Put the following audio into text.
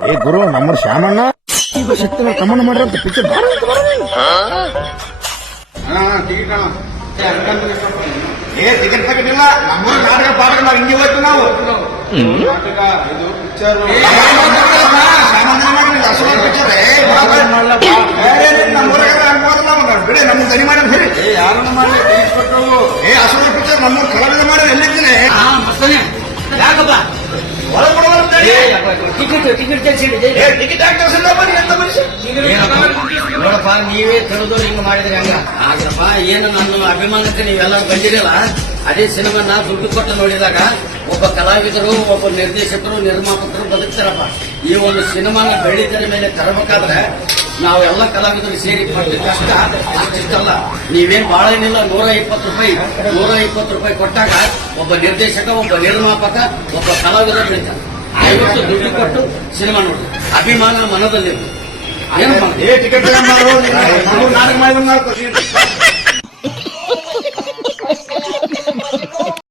ಏ ಗುರು ನಮ್ಮ ಶ್ಯಾಮಣ್ಣ ಈಗ ಶಕ್ತಿ ತಮ್ಮನ್ನ ಮಾಡಿರಂತ ಪಿಕ್ಚರ್ ಟಿಕೆಟ್ ತಗೊಂಡಿಲ್ಲ ನಮ್ಮೂರ ನಾಟಕ ಪಾಠ ನಾವು ಹಿಂಗೆ ಹೋಯ್ತು ನಾವು ನಾಟಕ ಇದು ಪಿಕ್ಚರ್ ಬಿಡಿ ನಮ್ಮ ದನಿ ಮಾಡ ಯಾರನ್ನ ಮಾಡಿ ಏ ಅಸಲ ಪಿಕ್ಚರ್ ನಮ್ಮ ಕಲಾವಿದ ಮಾಡೋದು ಎಲ್ಲಿದ್ದೀನಿ ಯಾಕಪ್ಪ ನೋಡಪ್ಪ ನೀವೇ ತಿಳಿದು ಹಿಂಗ ಮಾಡಿದ್ರಿ ಹಂಗ ಆಗ್ರಪ್ಪ ಏನು ನನ್ನ ಅಭಿಮಾನಕ್ಕೆ ನೀವೆಲ್ಲ ಬಂದಿರಲ್ಲ ಅದೇ ಸಿನಿಮಾನ ದುಡ್ಡು ಕೊಟ್ಟು ನೋಡಿದಾಗ ಒಬ್ಬ ಕಲಾವಿದರು ಒಬ್ಬ ನಿರ್ದೇಶಕರು ನಿರ್ಮಾಪಕರು ಬದುಕ್ತಾರಪ್ಪ. ಈ ಒಂದು ಸಿನಿಮಾನ ಬೆಳ್ಳಿದ್ದರ ಮೇಲೆ ತರಬೇಕಾದ್ರೆ ನಾವೆಲ್ಲ ಕಲಾವಿದರು ಸೇರಿ ಪಟ್ಟ ಕಷ್ಟ ಅಷ್ಟಿಷ್ಟಲ್ಲ. ನೀವೇನ್ ಬಹಳ ಏನಿಲ್ಲ, 120 ರೂಪಾಯಿ ಕೊಟ್ಟಾಗ ಒಬ್ಬ ನಿರ್ದೇಶಕ, ಒಬ್ಬ ನಿರ್ಮಾಪಕ, ಒಬ್ಬ ಕಲಾವಿದ ಬೆಳಿತಾರೆ. 50 ದುಡ್ಡು ಕೊಟ್ಟು ಸಿನಿಮಾ ನೋಡಿ ಅಭಿಮಾನ ಮನದಲ್ಲಿ ಏನು ಟಿಕೆಟ್ ನಾಟಕ ಮಾಡಿದ